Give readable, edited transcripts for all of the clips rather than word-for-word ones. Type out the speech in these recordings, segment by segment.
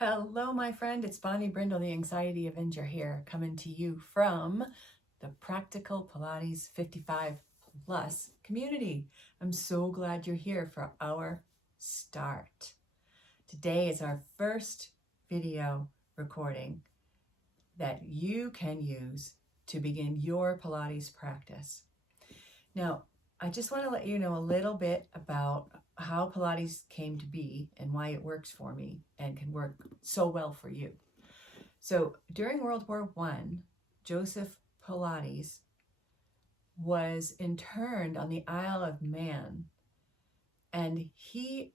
Hello, my friend. It's Bonnie Brindle, the Anxiety Avenger here, coming to you from the Practical Pilates 55 Plus community. I'm so glad you're here for our start. Today is our first video recording that you can use to begin your Pilates practice. Now, I just want to let you know a little bit about how Pilates came to be and why it works for me and can work so well for you. So during World War I, Joseph Pilates was interned on the Isle of Man, and he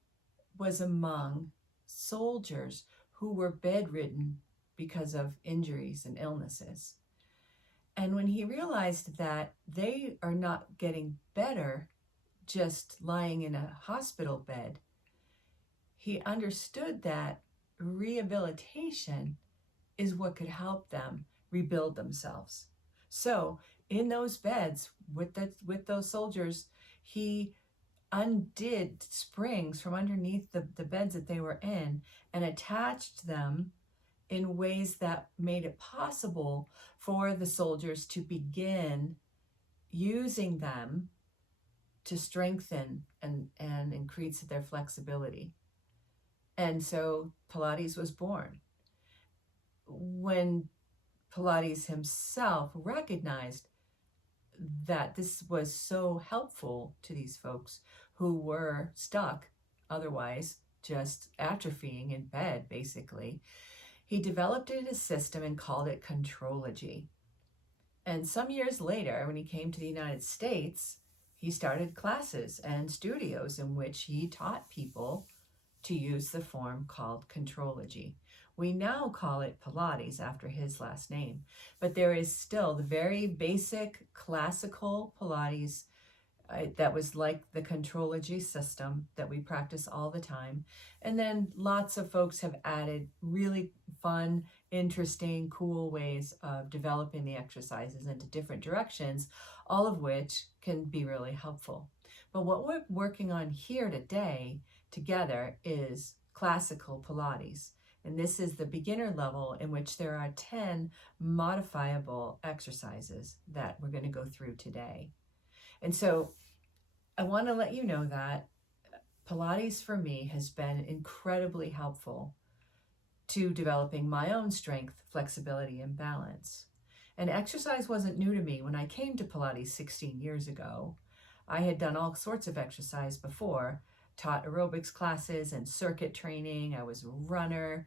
was among soldiers who were bedridden because of injuries and illnesses. And when he realized that they are not getting better just lying in a hospital bed, he understood that rehabilitation is what could help them rebuild themselves. So in those beds with those soldiers, he undid springs from underneath the beds that they were in and attached them in ways that made it possible for the soldiers to begin using them to strengthen and increase their flexibility. And so Pilates was born. When Pilates himself recognized that this was so helpful to these folks who were stuck, otherwise just atrophying in bed, basically, he developed a system and called it Contrology. And some years later, when he came to the United States, he started classes and studios in which he taught people to use the form called Contrology. We now call it Pilates after his last name, but there is still the very basic classical Pilates that was like the Contrology system that we practice all the time. And then lots of folks have added really fun, interesting, cool ways of developing the exercises into different directions, all of which can be really helpful. But what we're working on here today together is classical Pilates. And this is the beginner level in which there are 10 modifiable exercises that we're going to go through today. And so I want to let you know that Pilates for me has been incredibly helpful to developing my own strength, flexibility, and balance. And exercise wasn't new to me when I came to Pilates 16 years ago. I had done all sorts of exercise before, taught aerobics classes and circuit training. I was a runner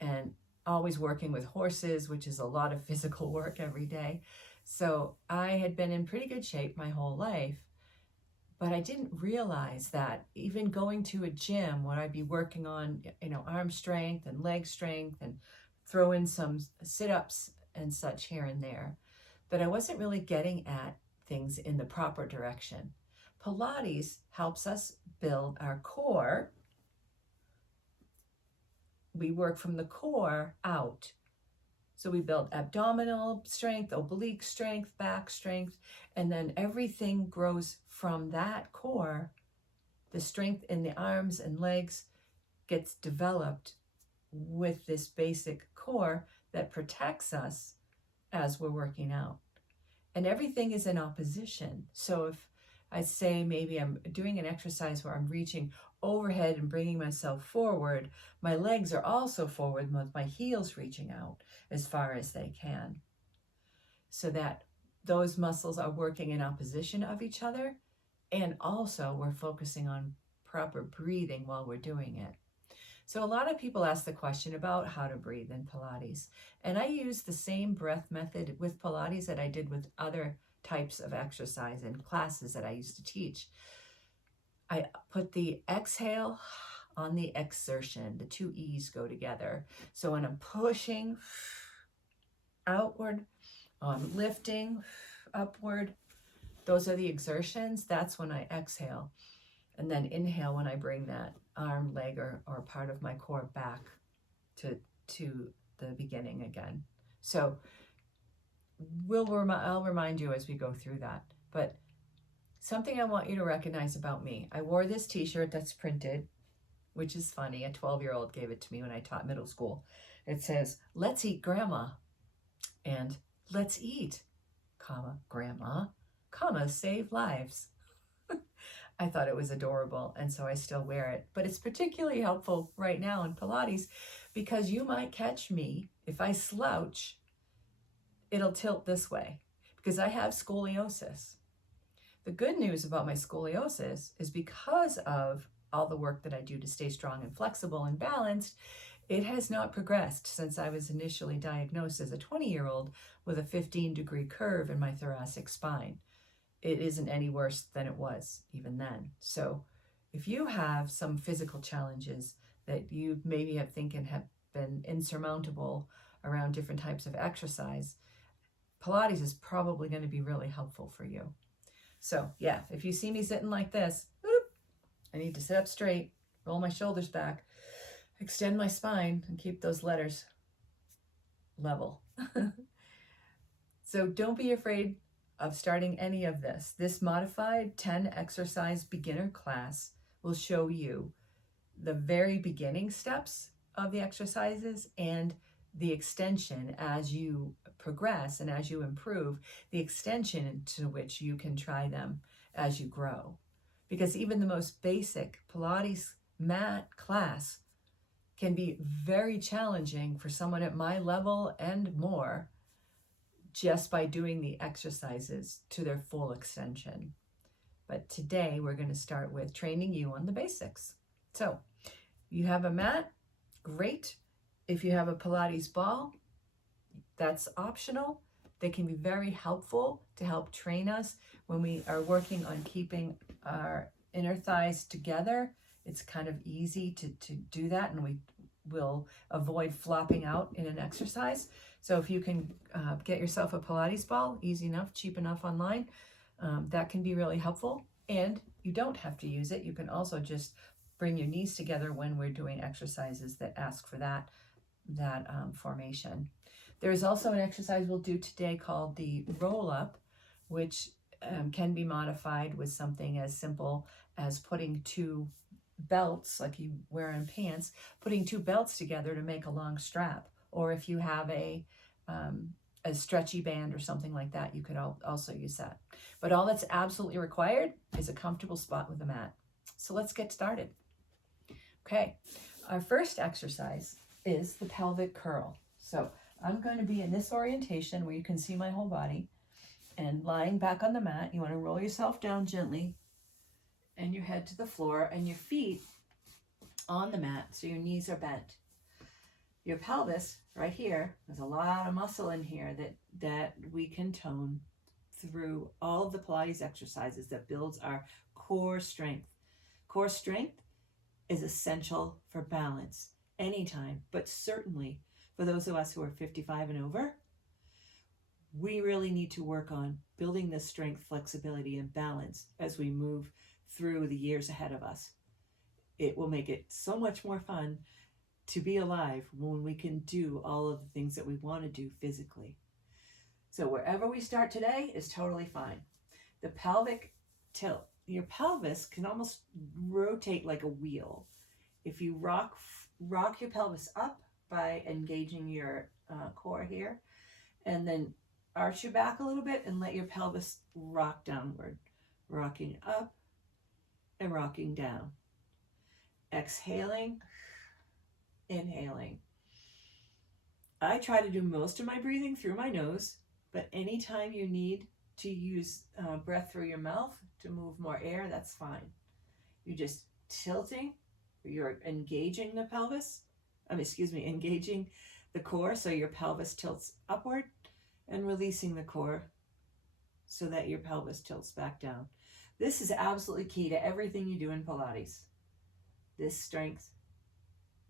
and always working with horses, which is a lot of physical work every day. So I had been in pretty good shape my whole life, but I didn't realize that even going to a gym where I'd be working on, arm strength and leg strength and throw in some sit-ups and such here and there, that I wasn't really getting at things in the proper direction. Pilates helps us build our core. We work from the core out. So we build abdominal strength, oblique strength, back strength, and then everything grows from that core. The strength in the arms and legs gets developed with this basic core that protects us as we're working out. And everything is in opposition. So if I say maybe I'm doing an exercise where I'm reaching overhead and bringing myself forward, my legs are also forward with my heels reaching out as far as they can, so that those muscles are working in opposition of each other. And also we're focusing on proper breathing while we're doing it. So a lot of people ask the question about how to breathe in Pilates. And I use the same breath method with Pilates that I did with other types of exercise and classes that I used to teach. I put the exhale on the exertion. The two E's go together. So when I'm pushing outward, I'm lifting upward, those are the exertions. That's when I exhale. And then inhale when I bring that arm, leg, or part of my core back to the beginning again. So I'll remind you as we go through that. But something I want you to recognize about me. I wore this t-shirt that's printed which is funny. A 12-year-old gave it to me when I taught middle school. It says, "Let's eat grandma," and "Let's eat, comma, grandma, comma, save lives." I thought it was adorable, and so I still wear it. But it's particularly helpful right now in Pilates because you might catch me, if I slouch, it'll tilt this way because I have scoliosis. The good news about my scoliosis is because of all the work that I do to stay strong and flexible and balanced, it has not progressed since I was initially diagnosed as a 20-year-old with a 15-degree curve in my thoracic spine. It isn't any worse than it was even then. So if you have some physical challenges that you maybe have thinking have been insurmountable around different types of exercise, Pilates is probably going to be really helpful for you. So yeah, if you see me sitting like this, I need to sit up straight, roll my shoulders back, extend my spine, and keep those letters level. So don't be afraid of starting any of this. This modified 10 exercise beginner class will show you the very beginning steps of the exercises and the extension as you progress and as you improve, the extension to which you can try them as you grow. Because even the most basic Pilates mat class can be very challenging for someone at my level and more just by doing the exercises to their full extension. But today we're going to start with training you on the basics. So you have a mat, great. If you have a Pilates ball, that's optional. They can be very helpful to help train us when we are working on keeping our inner thighs together. It's kind of easy to do that, and we will avoid flopping out in an exercise. So if you can get yourself a Pilates ball, easy enough, cheap enough online, that can be really helpful. And you don't have to use it. You can also just bring your knees together when we're doing exercises that ask for that formation. There is also an exercise we'll do today called the roll up, which can be modified with something as simple as putting two belts, like you wear in pants, putting two belts together to make a long strap. Or if you have a stretchy band or something like that, you could also use that. But all that's absolutely required is a comfortable spot with a mat. So let's get started. Okay, our first exercise is the pelvic curl. So I'm going to be in this orientation where you can see my whole body, and lying back on the mat, you want to roll yourself down gently and your head to the floor and your feet on the mat so your knees are bent. Your pelvis right here, there's a lot of muscle in here that we can tone through all of the Pilates exercises that builds our core strength. Core strength is essential for balance anytime, but certainly for those of us who are 55 and over, we really need to work on building this strength, flexibility, and balance as we move through the years ahead of us. It will make it so much more fun to be alive when we can do all of the things that we want to do physically. So wherever we start today is totally fine. The pelvic tilt. Your pelvis can almost rotate like a wheel. If you rock your pelvis up by engaging your core here, and then arch your back a little bit and let your pelvis rock downward, rocking up and rocking down. Exhaling, inhaling. I try to do most of my breathing through my nose, but anytime you need to use breath through your mouth to move more air, that's fine. You're just tilting, you're engaging the pelvis, engaging the core so your pelvis tilts upward, and releasing the core so that your pelvis tilts back down. This is absolutely key to everything you do in Pilates. This strength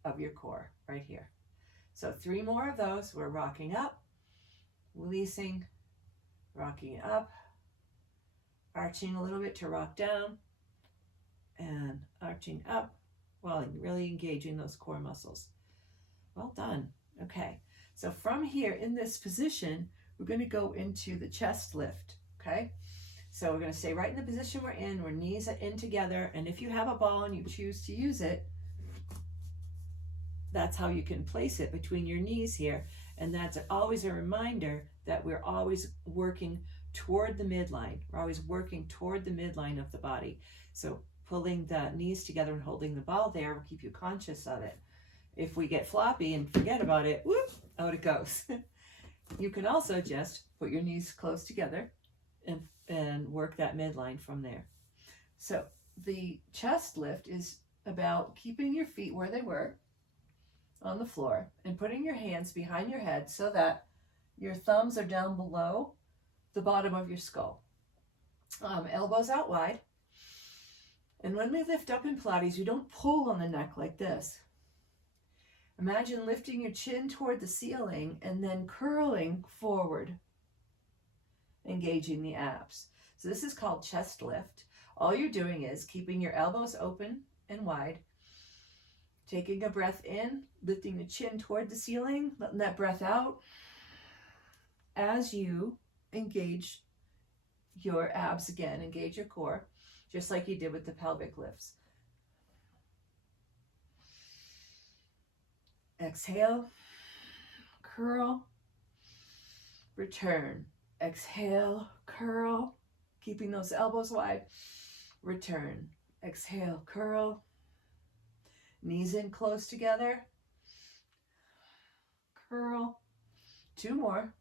of your core right here. So 3 more of those. We're rocking up, releasing, rocking up, arching a little bit to rock down, and arching up while really engaging those core muscles. Well done. Okay, so from here in this position, we're going to go into the chest lift. Okay, so we're going to stay right in the position we're in, where knees are in together, and if you have a ball and you choose to use it, that's how you can place it between your knees here. And that's always a reminder that we're always working toward the midline. We're always working toward the midline of the body. So pulling the knees together and holding the ball there will keep you conscious of it. If we get floppy and forget about it, whoop, out it goes. You can also just put your knees close together and work that midline from there. So the chest lift is about keeping your feet where they were on the floor and putting your hands behind your head so that your thumbs are down below the bottom of your skull. Elbows out wide. And when we lift up in Pilates, we don't pull on the neck like this. Imagine lifting your chin toward the ceiling and then curling forward, engaging the abs. So this is called chest lift. All you're doing is keeping your elbows open and wide, taking a breath in, lifting the chin toward the ceiling, letting that breath out as you engage your abs again, engage your core, just like you did with the pelvic lifts. Exhale, curl, return. Exhale, curl, keeping those elbows wide, return. Exhale, curl, knees in close together, curl. 2 more.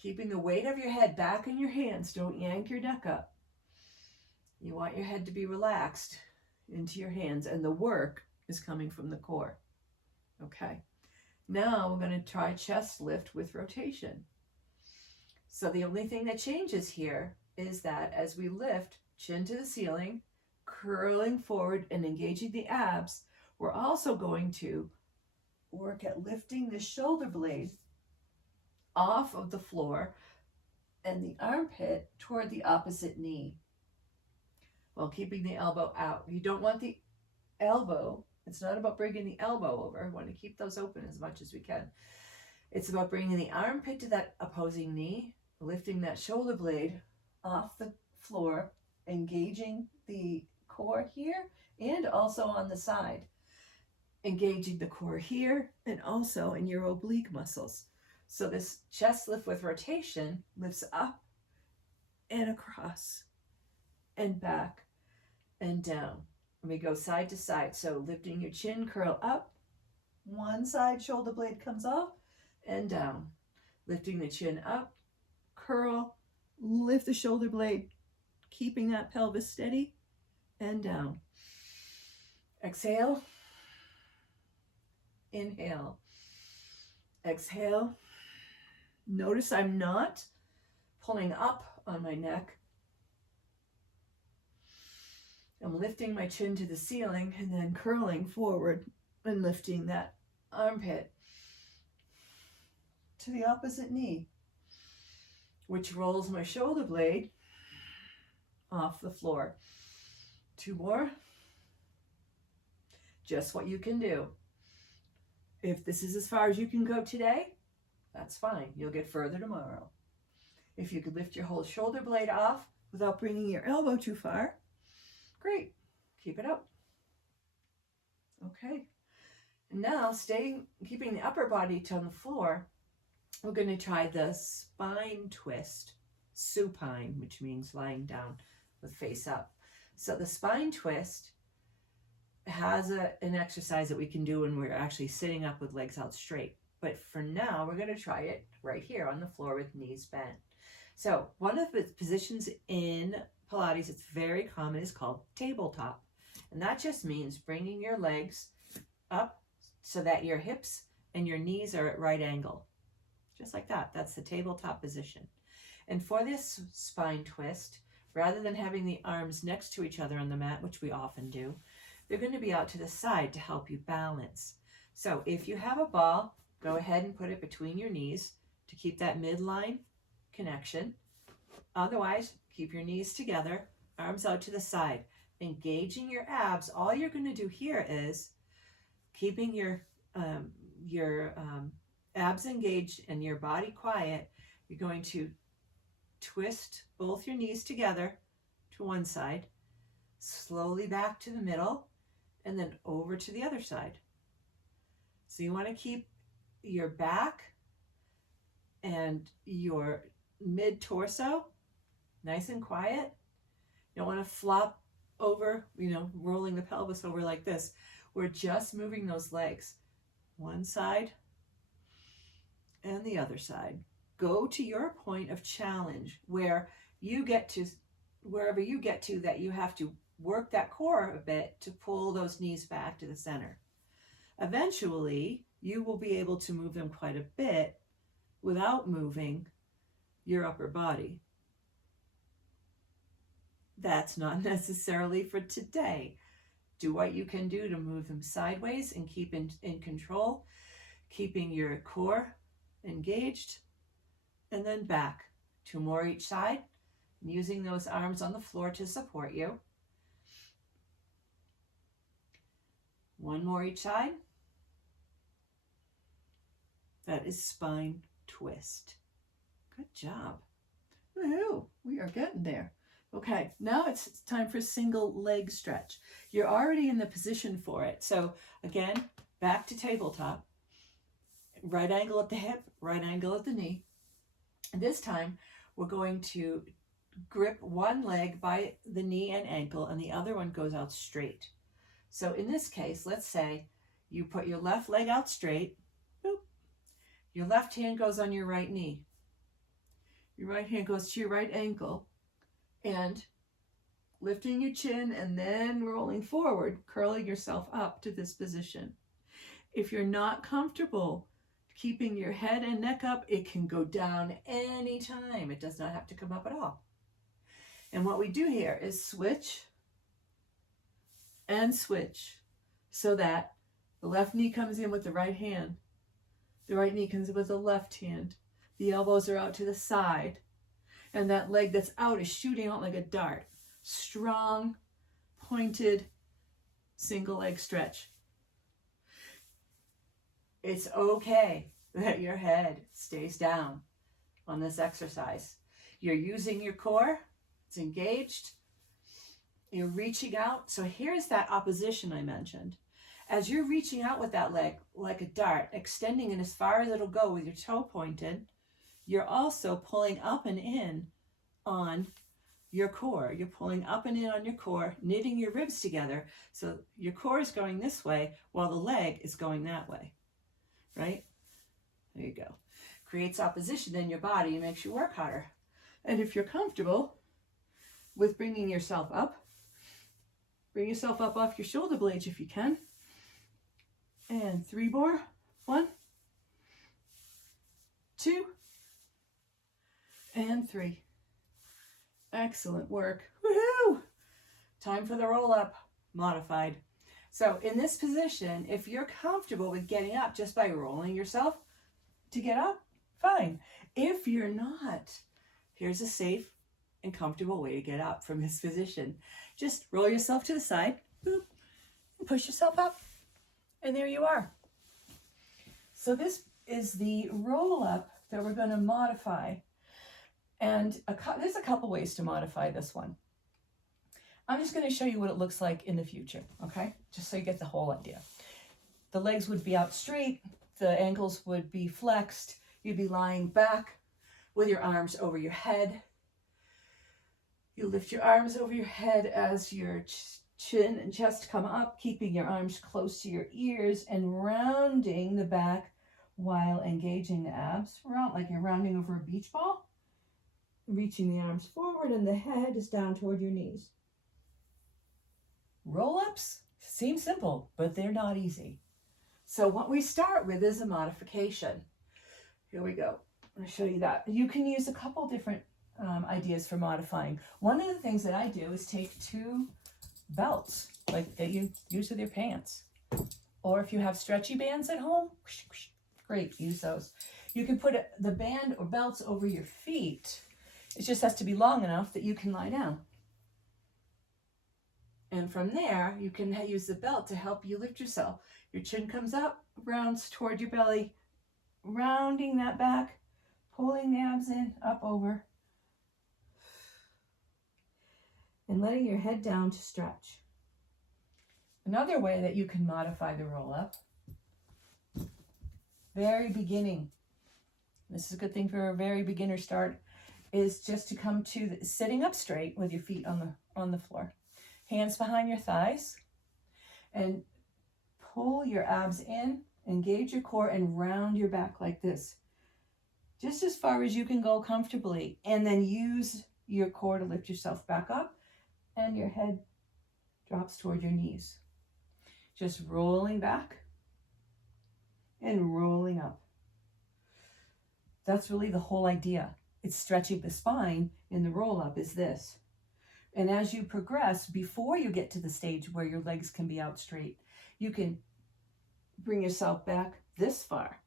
Keeping the weight of your head back in your hands. Don't yank your neck up. You want your head to be relaxed into your hands, and the work is coming from the core. Okay. Now we're going to try chest lift with rotation. So the only thing that changes here is that as we lift, chin to the ceiling, curling forward and engaging the abs, we're also going to work at lifting the shoulder blade off of the floor and the armpit toward the opposite knee while keeping the elbow out. You don't want the elbow, it's not about bringing the elbow over. We want to keep those open as much as we can. It's about bringing the armpit to that opposing knee, lifting that shoulder blade off the floor, engaging the core here and also on the side. Engaging the core here and also in your oblique muscles. So this chest lift with rotation lifts up and across and back and down. And we go side to side. So lifting your chin, curl up. One side shoulder blade comes off and down. Lifting the chin up, curl, lift the shoulder blade, keeping that pelvis steady and down. Exhale. Inhale. Exhale. Notice I'm not pulling up on my neck. I'm lifting my chin to the ceiling and then curling forward and lifting that armpit to the opposite knee, which rolls my shoulder blade off the floor. 2 more. Just what you can do. If this is as far as you can go today, that's fine. You'll get further tomorrow. If you could lift your whole shoulder blade off without bringing your elbow too far, great. Keep it up. Okay. Now, keeping the upper body on the floor, we're going to try the spine twist, supine, which means lying down with face up. So the spine twist has an exercise that we can do when we're actually sitting up with legs out straight. But for now, we're going to try it right here on the floor with knees bent. So one of the positions in Pilates, it's very common, is called tabletop. And that just means bringing your legs up so that your hips and your knees are at right angle. Just like that. That's the tabletop position. And for this spine twist, rather than having the arms next to each other on the mat, which we often do, they're going to be out to the side to help you balance. So if you have a ball, go ahead and put it between your knees to keep that midline connection. Otherwise, keep your knees together, arms out to the side, engaging your abs. All you're going to do here is keeping your abs engaged and your body quiet. You're going to twist both your knees together to one side, slowly back to the middle, and then over to the other side. So you want to keep your back and your mid-torso nice and quiet. You don't want to flop over, rolling the pelvis over like this. We're just moving those legs, one side and the other side. Go to your point of challenge where you get to, wherever you get to, that you have to work that core a bit to pull those knees back to the center. Eventually, you will be able to move them quite a bit without moving your upper body. That's not necessarily for today. Do what you can do to move them sideways and keep in control, keeping your core engaged, and then back. 2 more each side, and using those arms on the floor to support you. 1 more each side. That is spine twist. Good job. Woohoo! We are getting there. Okay, now it's time for single leg stretch. You're already in the position for it. So again, back to tabletop. Right angle at the hip, right angle at the knee. And this time, we're going to grip one leg by the knee and ankle, and the other one goes out straight. So in this case, let's say you put your left leg out straight. Boop. Your left hand goes on your right knee. Your right hand goes to your right ankle, and lifting your chin and then rolling forward, curling yourself up to this position. If you're not comfortable keeping your head and neck up, it can go down anytime. It does not have to come up at all. And what we do here is switch and switch so that the left knee comes in with the right hand. The right knee comes in with the left hand. The elbows are out to the side. And that leg that's out is shooting out like a dart. Strong, pointed, single leg stretch. It's okay that your head stays down on this exercise. You're using your core. It's engaged. You're reaching out. So here's that opposition I mentioned. As you're reaching out with that leg like a dart, extending it as far as it'll go with your toe pointed, you're also pulling up and in on your core. You're pulling up and in on your core, knitting your ribs together. So your core is going this way while the leg is going that way, right? There you go. Creates opposition in your body and makes you work harder. And if you're comfortable with bringing yourself up, bring yourself up off your shoulder blades if you can. And 3 more. 1, 2, and 3. Excellent work. Woohoo! Time for the roll up, modified. So in this position, if you're comfortable with getting up just by rolling yourself to get up, fine. If you're not, here's a safe and comfortable way to get up from this position. Just roll yourself to the side, boop, and push yourself up. And there you are. So this is the roll up that we're going to modify. And there's a couple ways to modify this one. I'm just going to show you what it looks like in the future, okay? Just so you get the whole idea. The legs would be out straight. The ankles would be flexed. You'd be lying back with your arms over your head. You lift your arms over your head as your chin and chest come up, keeping your arms close to your ears and rounding the back while engaging the abs. Like you're rounding over a beach ball. Reaching the arms forward and the head is down toward your knees. Roll-ups seem simple, but they're not easy. So what we start with is a modification. Here we go. I'm going to show you that. You can use a couple different ideas for modifying. One of the things that I do is take 2 belts, like that you use with your pants. Or if you have stretchy bands at home, great, use those. You can put the band or belts over your feet. It just has to be long enough that you can lie down. And from there, you can use the belt to help you lift yourself. Your chin comes up, rounds toward your belly, rounding that back, pulling the abs in, up over, and letting your head down to stretch. Another way that you can modify the roll up very beginning, this is a good thing for a very beginner start, is just to come to sitting up straight with your feet on the floor. Hands behind your thighs, and pull your abs in, engage your core, and round your back like this. Just as far as you can go comfortably, and then use your core to lift yourself back up, and your head drops toward your knees. Just rolling back and rolling up. That's really the whole idea. It's stretching the spine in the roll up is this. And as you progress, before you get to the stage where your legs can be out straight, you can bring yourself back this far.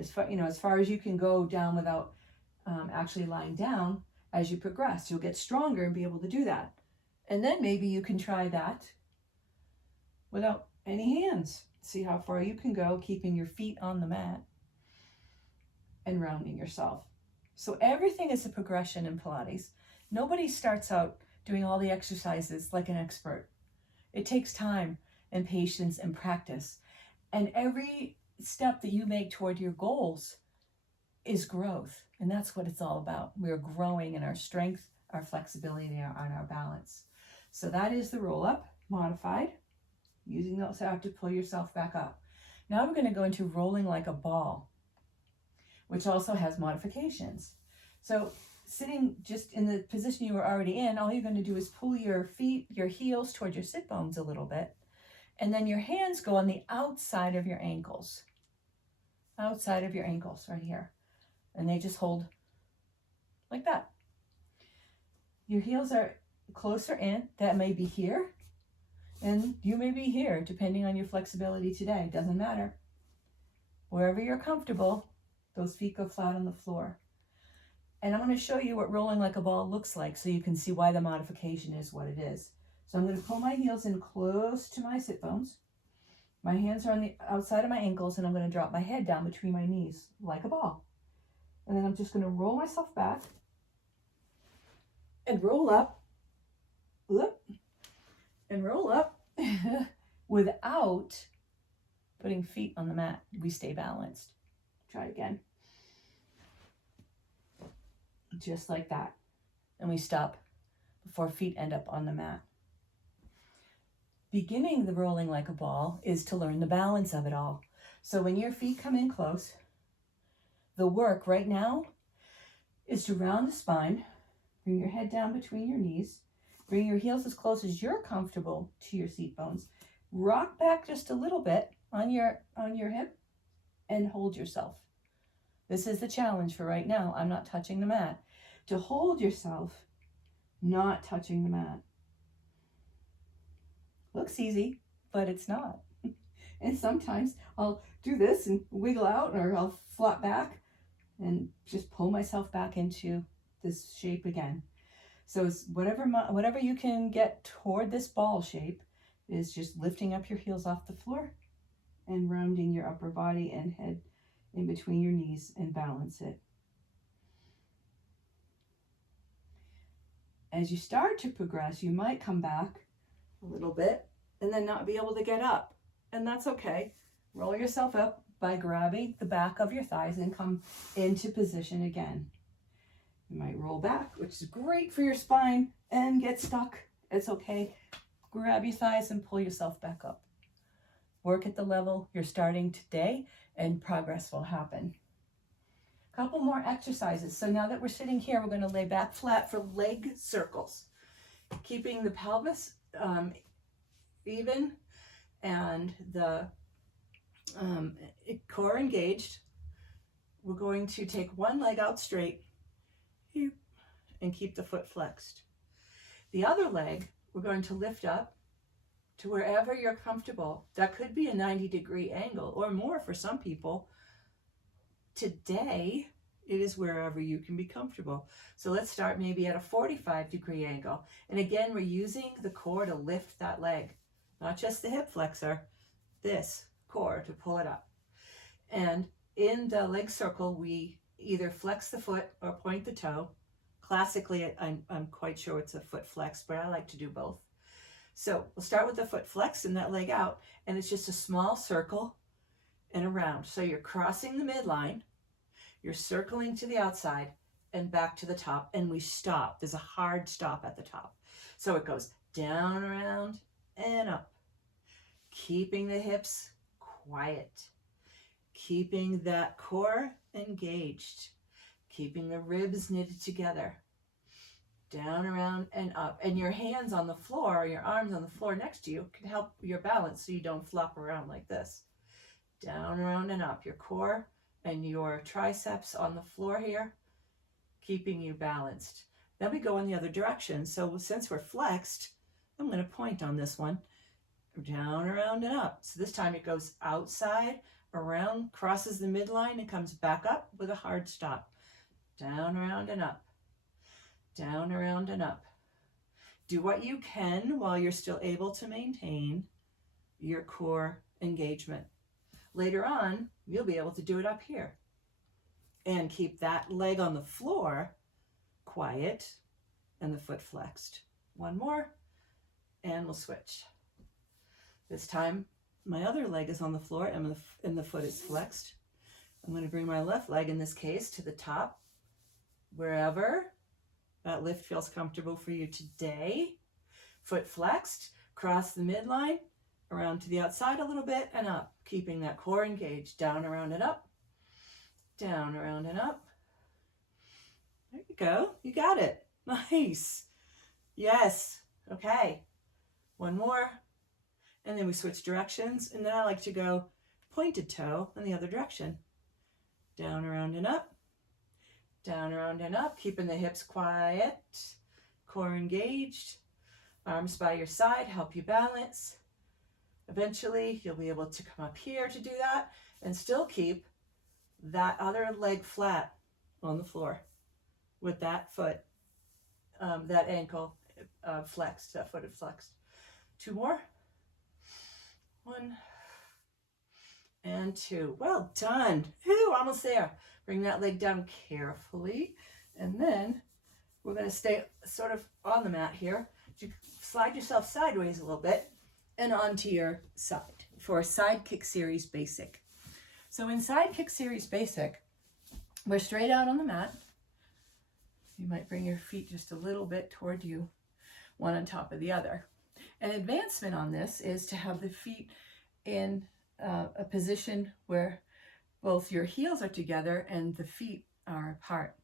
As far as you can go down without actually lying down. As you progress, you'll get stronger and be able to do that. And then maybe you can try that without any hands. See how far you can go, keeping your feet on the mat and rounding yourself. So everything is a progression in Pilates. Nobody starts out doing all the exercises like an expert. It takes time and patience and practice. And every step that you make toward your goals is growth. And that's what it's all about. We're growing in our strength, our flexibility, and our balance. So that is the roll up modified, using those out to pull yourself back up. Now we're going to go into rolling like a ball, which also has modifications. So sitting just in the position you were already in, all you're going to do is pull your feet, your heels toward your sit bones a little bit. And then your hands go on the outside of your ankles. Outside of your ankles right here. And they just hold like that. Your heels are closer in. That may be here. And you may be here, depending on your flexibility today. Doesn't matter. Wherever you're comfortable, those feet go flat on the floor. And I'm going to show you what rolling like a ball looks like so you can see why the modification is what it is. So I'm going to pull my heels in close to my sit bones. My hands are on the outside of my ankles, and I'm going to drop my head down between my knees like a ball. And then I'm just going to roll myself back and roll up, and roll up without putting feet on the mat. We stay balanced. Try it again. Just like that. And we stop before feet end up on the mat. Beginning the rolling like a ball is to learn the balance of it all. So when your feet come in close, the work right now is to round the spine, bring your head down between your knees, bring your heels as close as you're comfortable to your seat bones, rock back just a little bit on your hip, and hold yourself. This is the challenge for right now. I'm not touching the mat. To hold yourself, not touching the mat. Looks easy, but it's not. And sometimes I'll do this and wiggle out, or I'll flop back and just pull myself back into this shape again. So it's whatever you can get toward this ball shape is just lifting up your heels off the floor and rounding your upper body and head in between your knees and balance it. As you start to progress, you might come back a little bit and then not be able to get up. And that's okay. Roll yourself up by grabbing the back of your thighs and come into position again. You might roll back, which is great for your spine, and get stuck. It's okay. Grab your thighs and pull yourself back up. Work at the level you're starting today, and progress will happen. A couple more exercises. So now that we're sitting here, we're going to lay back flat for leg circles, keeping the pelvis even and the core engaged. We're going to take one leg out straight and keep the foot flexed. The other leg, we're going to lift up to wherever you're comfortable. That could be a 90-degree angle or more for some people. Today, it is wherever you can be comfortable. So let's start maybe at a 45-degree angle. And again, we're using the core to lift that leg, not just the hip flexor, this core to pull it up. And in the leg circle, we either flex the foot or point the toe. Classically, I'm quite sure it's a foot flex, but I like to do both. So we'll start with the foot flex and that leg out, and it's just a small circle. and around. So you're crossing the midline, you're circling to the outside and back to the top, and we stop. There's a hard stop at the top. So it goes down, around, and up. Keeping the hips quiet. Keeping that core engaged. Keeping the ribs knitted together. Down, around, and up. And your hands on the floor, or your arms on the floor next to you can help your balance so you don't flop around like this. Down, around, and up. Your core and your triceps on the floor here, keeping you balanced. Then we go in the other direction. So since we're flexed, I'm going to point on this one. Down, around, and up. So this time it goes outside, around, crosses the midline, and comes back up with a hard stop. Down, around, and up. Down, around, and up. Do what you can while you're still able to maintain your core engagement. Later on, you'll be able to do it up here. And keep that leg on the floor quiet and the foot flexed. One more, and we'll switch. This time, my other leg is on the floor and the foot is flexed. I'm going to bring my left leg, in this case, to the top, wherever that lift feels comfortable for you today. Foot flexed, cross the midline, around to the outside a little bit, and up, keeping that core engaged. Down, around, and up. Down, around, and up. There you go. You got it. Nice. Yes. Okay. One more. And then we switch directions. And then I like to go pointed toe in the other direction. Down, around, and up. Down, around, and up. Keeping the hips quiet. Core engaged. Arms by your side. Help you balance. Eventually, you'll be able to come up here to do that and still keep that other leg flat on the floor with that foot, that ankle flexed, that foot is flexed. Two more. One and two. Well done. Whew, almost there. Bring that leg down carefully. And then we're going to stay sort of on the mat here. You slide yourself sideways a little bit and onto your side for side kick series basic. So in side kick series basic, we're straight out on the mat. You might bring your feet just a little bit toward you, one on top of the other. An advancement on this is to have the feet in a position where both your heels are together and the feet are apart.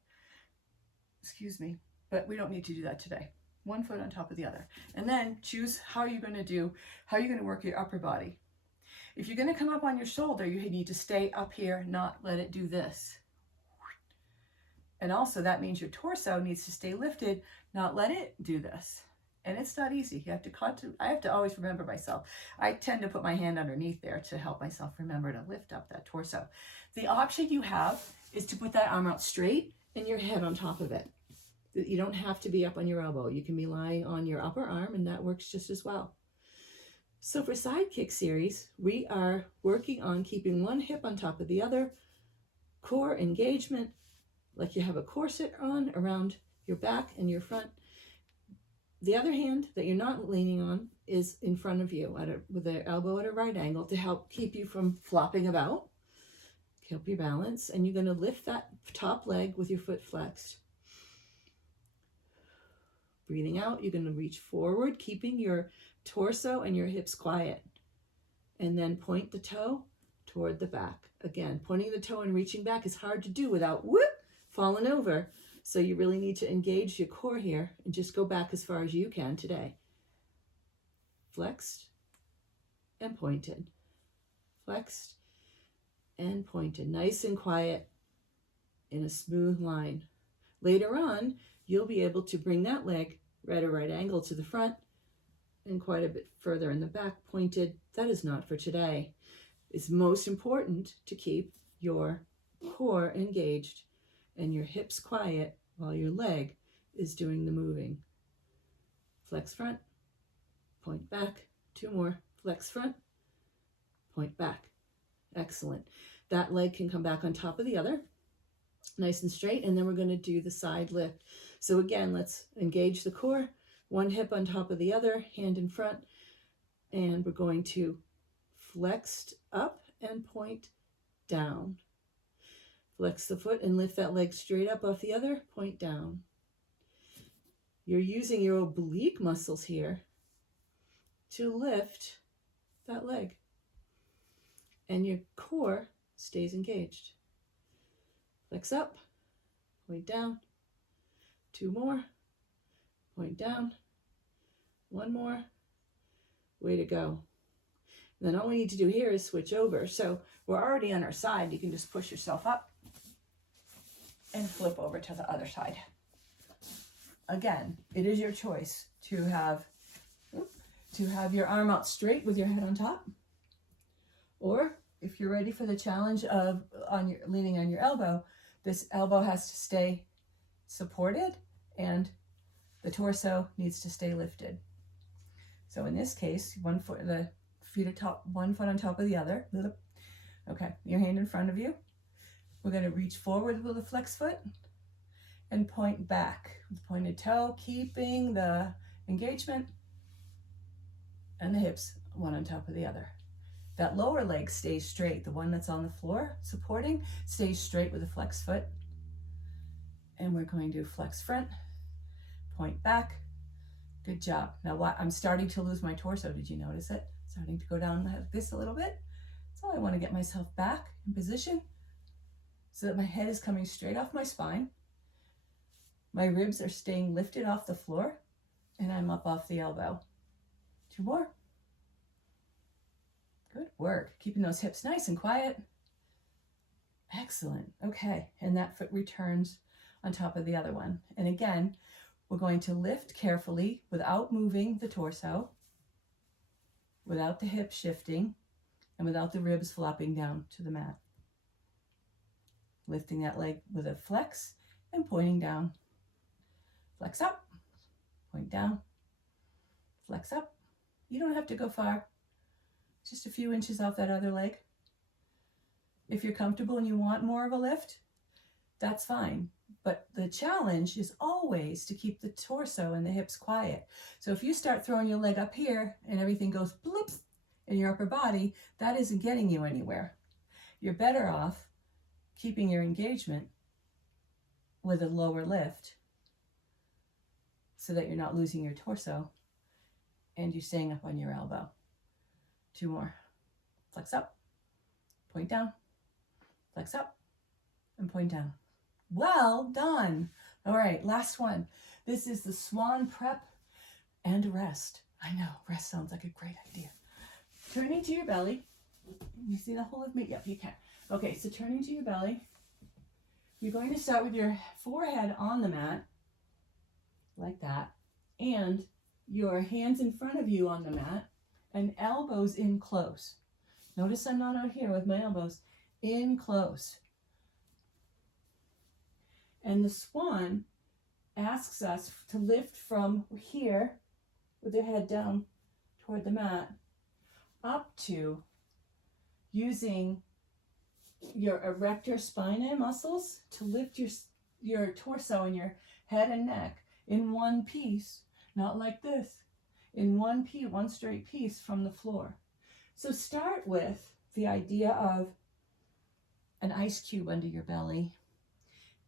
Excuse me, but we don't need to do that today. One foot on top of the other. And then choose how you're going to work your upper body. If you're going to come up on your shoulder, you need to stay up here, not let it do this. And also that means your torso needs to stay lifted, not let it do this. And it's not easy. I have to always remember myself. I tend to put my hand underneath there to help myself remember to lift up that torso. The option you have is to put that arm out straight and your head on top of it. You don't have to be up on your elbow. You can be lying on your upper arm, and that works just as well. So for side kick series, we are working on keeping one hip on top of the other, core engagement, like you have a corset on around your back and your front. The other hand that you're not leaning on is in front of you with the elbow at a right angle to help keep you from flopping about, help you balance. And you're going to lift that top leg with your foot flexed. Breathing out, you're going to reach forward, keeping your torso and your hips quiet. And then point the toe toward the back. Again, pointing the toe and reaching back is hard to do without falling over. So you really need to engage your core here and just go back as far as you can today. Flexed and pointed. Flexed and pointed. Nice and quiet in a smooth line. Later on, you'll be able to bring that leg at a right angle to the front and quite a bit further in the back, pointed. That is not for today. It's most important to keep your core engaged and your hips quiet while your leg is doing the moving. Flex front, point back. Two more. Flex front, point back. Excellent. That leg can come back on top of the other, nice and straight, and then we're going to do the side lift. So again, let's engage the core, one hip on top of the other, hand in front, and we're going to flex up and point down. Flex the foot and lift that leg straight up off the other, point down. You're using your oblique muscles here to lift that leg. And your core stays engaged. Flex up, point down. 2 more, point down. 1 more, way to go. And then all we need to do here is switch over. So we're already on our side. You can just push yourself up and flip over to the other side. Again, it is your choice to have your arm out straight with your head on top. Or if you're ready for the challenge of leaning on your elbow, this elbow has to stay supported and the torso needs to stay lifted. So in this case, one foot on top of the other. Okay, your hand in front of you. We're going to reach forward with a flex foot and point back with pointed toe, keeping the engagement and the hips one on top of the other. That lower leg stays straight. The one that's on the floor supporting stays straight with a flex foot. And we're going to flex front, point back. Good job. Now I'm starting to lose my torso. Did you notice it? Starting to go down like this a little bit. So I want to get myself back in position so that my head is coming straight off my spine. My ribs are staying lifted off the floor and I'm up off the elbow. 2 more. Good work. Keeping those hips nice and quiet. Excellent. Okay. And that foot returns on top of the other one. And again, we're going to lift carefully without moving the torso, without the hips shifting, and without the ribs flopping down to the mat. Lifting that leg with a flex and pointing down. Flex up, point down, flex up. You don't have to go far, just a few inches off that other leg. If you're comfortable and you want more of a lift, that's fine. But the challenge is always to keep the torso and the hips quiet. So if you start throwing your leg up here and everything goes blips in your upper body, that isn't getting you anywhere. You're better off keeping your engagement with a lower lift so that you're not losing your torso and you're staying up on your elbow. 2 more. Flex up, point down, flex up, and point down. Well done. All right, last one. This is the swan prep and rest. I know, rest sounds like a great idea. Turning to your belly. You see the whole of me? Yep, you can. Okay, so turning to your belly. You're going to start with your forehead on the mat, like that, and your hands in front of you on the mat, and elbows in close. Notice I'm not out here with my elbows in close. And the swan asks us to lift from here with your head down toward the mat up to using your erector spinae muscles to lift your torso and your head and neck in one piece, not like this, in one straight piece from the floor. So start with the idea of an ice cube under your belly.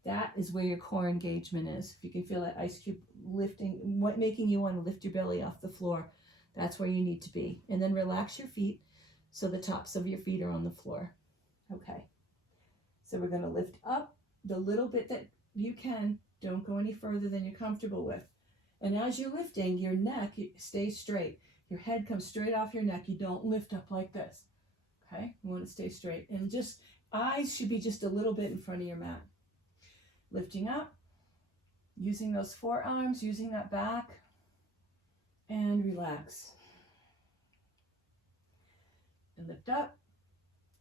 That is where your core engagement is. If you can feel that ice cube lifting, making you want to lift your belly off the floor, that's where you need to be. And then relax your feet so the tops of your feet are on the floor. Okay. So we're going to lift up the little bit that you can. Don't go any further than you're comfortable with. And as you're lifting, your neck stays straight. Your head comes straight off your neck. You don't lift up like this. Okay? You want to stay straight. And just eyes should be just a little bit in front of your mat. Lifting up, using those forearms, using that back, and relax. And lift up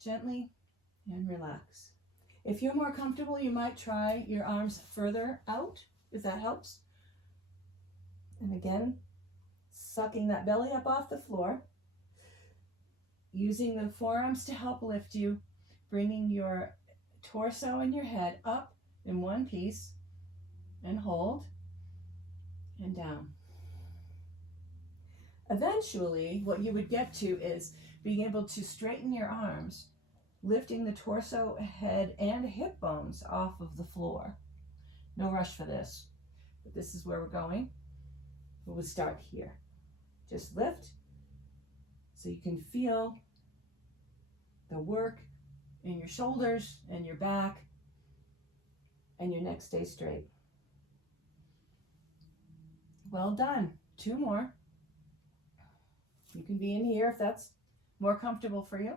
gently and relax. If you're more comfortable, you might try your arms further out, if that helps. And again, sucking that belly up off the floor, using the forearms to help lift you, bringing your torso and your head up in one piece, and hold, and down. Eventually, what you would get to is being able to straighten your arms lifting the torso, head, and hip bones off of the floor. No rush for this, but this is where we're going. We'll start here. Just lift so you can feel the work in your shoulders and your back, and your neck stays straight. Well done. 2 more. You can be in here if that's more comfortable for you.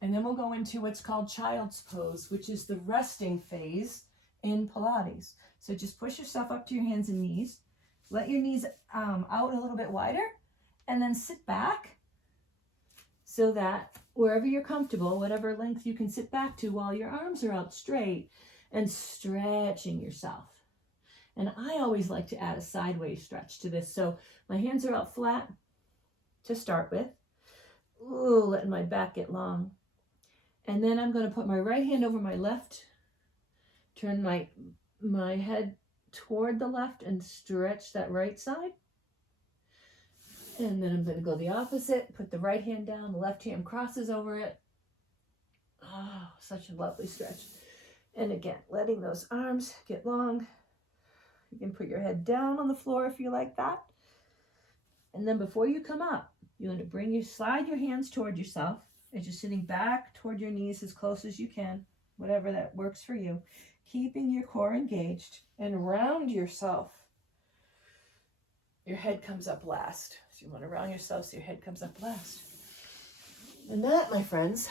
And then we'll go into what's called child's pose, which is the resting phase in Pilates. So just push yourself up to your hands and knees. Let your knees out a little bit wider, and then sit back so that wherever you're comfortable, whatever length you can sit back to while your arms are out straight and stretching yourself. And I always like to add a sideways stretch to this. So my hands are out flat to start with. Ooh, letting my back get long. And then I'm going to put my right hand over my left, turn my head toward the left and stretch that right side. And then I'm going to go the opposite, put the right hand down, the left hand crosses over it. Oh, such a lovely stretch. And again, letting those arms get long. You can put your head down on the floor if you like that. And then before you come up, you're going to slide your hands toward yourself as you're sitting back toward your knees as close as you can, whatever that works for you. Keeping your core engaged, and round yourself. Your head comes up last. So you want to round yourself so your head comes up last. And that, my friends,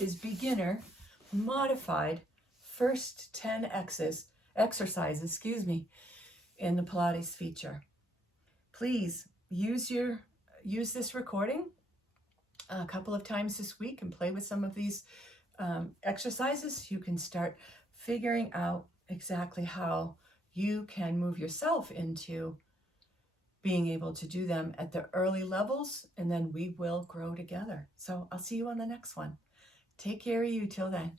is beginner modified first 10 exercises, in the Pilates feature. Please use this recording a couple of times this week and play with some of these exercises. You can start figuring out exactly how you can move yourself into being able to do them at the early levels, and then we will grow together. So I'll see you on the next one. Take care of you till then.